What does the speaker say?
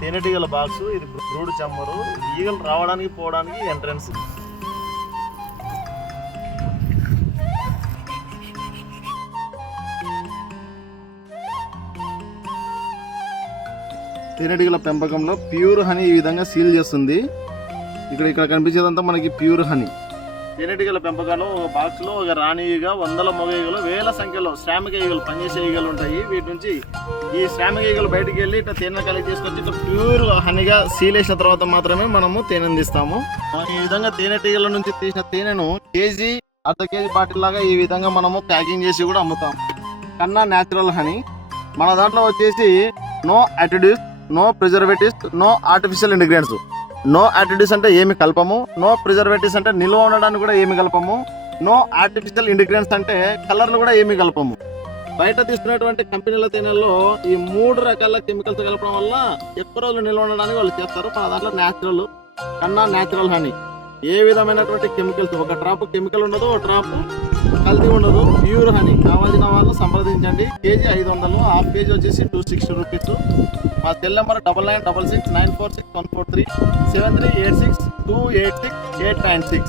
తేనెటీగల బాక్స్, ఇది బ్రూడ్ చమ్మరు. ఈగలు రావడానికి పోవడానికి ఎంట్రన్స్. తేనెటీగల పెంపకంలో ప్యూర్ హనీ ఈ విధంగా సీల్ చేస్తుంది. ఇక్కడ కనిపించేదంతా మనకి ప్యూర్ హనీ. తేనెటీగల పెంపకంలో ఒక బాక్స్లో ఒక రాణి ఈగ, వందల మగ ఈగలు, వేల సంఖ్యలో శ్రామిక ఈగలు, పనిచేసే ఈగలు ఉంటాయి. వీటి నుంచి ఈ శ్రామిక ఈగలు బయటికి వెళ్ళి ఇట్లా తేనె కలెక్ట్ చేసుకొచ్చి ఇట్లా ప్యూర్ హనీగా సీల్ వేసిన తర్వాత మాత్రమే మనము తేనెను తీస్తాము. ఈ విధంగా తేనెటీగల నుంచి తీసిన తేనెను కేజీ, అర్ధ కేజీ బాటిల్ లాగా ఈ విధంగా మనము ప్యాకింగ్ చేసి కూడా అమ్ముతాం. కన్నా న్యాచురల్ హనీ. మన దాంట్లో వచ్చేసి no additives, no preservatives, no artificial ingredients. No additives అంటే ఏమి కలపము, నో ప్రిజర్వేటివ్స్ అంటే నిల్వ ఉండడానికి కూడా ఏమి కలపము, నో ఆర్టిఫిషియల్ ఇంగ్రీడియంట్స్ అంటే కలర్లు కూడా ఏమి కలపము. బయట తీసుకున్నటువంటి కంపెనీల తేనెల్లో ఈ 3 రకాల కెమికల్స్ కలపడం వల్ల ఎక్కువ రోజులు నిల్వ ఉండడానికి వాళ్ళు చేస్తారు. మన దాంట్లో న్యాచురల్, కన్నా న్యాచురల్ హనీ. ఏ విధమైనటువంటి కెమికల్స్, ఒక డ్రాప్ కెమికల్ ఉండదు, ఒక డ్రాప్ కల్తీ ఉండదు. Pure honey. కావాల్సిన వాళ్ళు సంప్రదించండి. కేజీ 500, హాఫ్ కేజీ వచ్చేసి 260 రూపీస్. మా సెల్ నెంబర్ 9966946143 7386286896.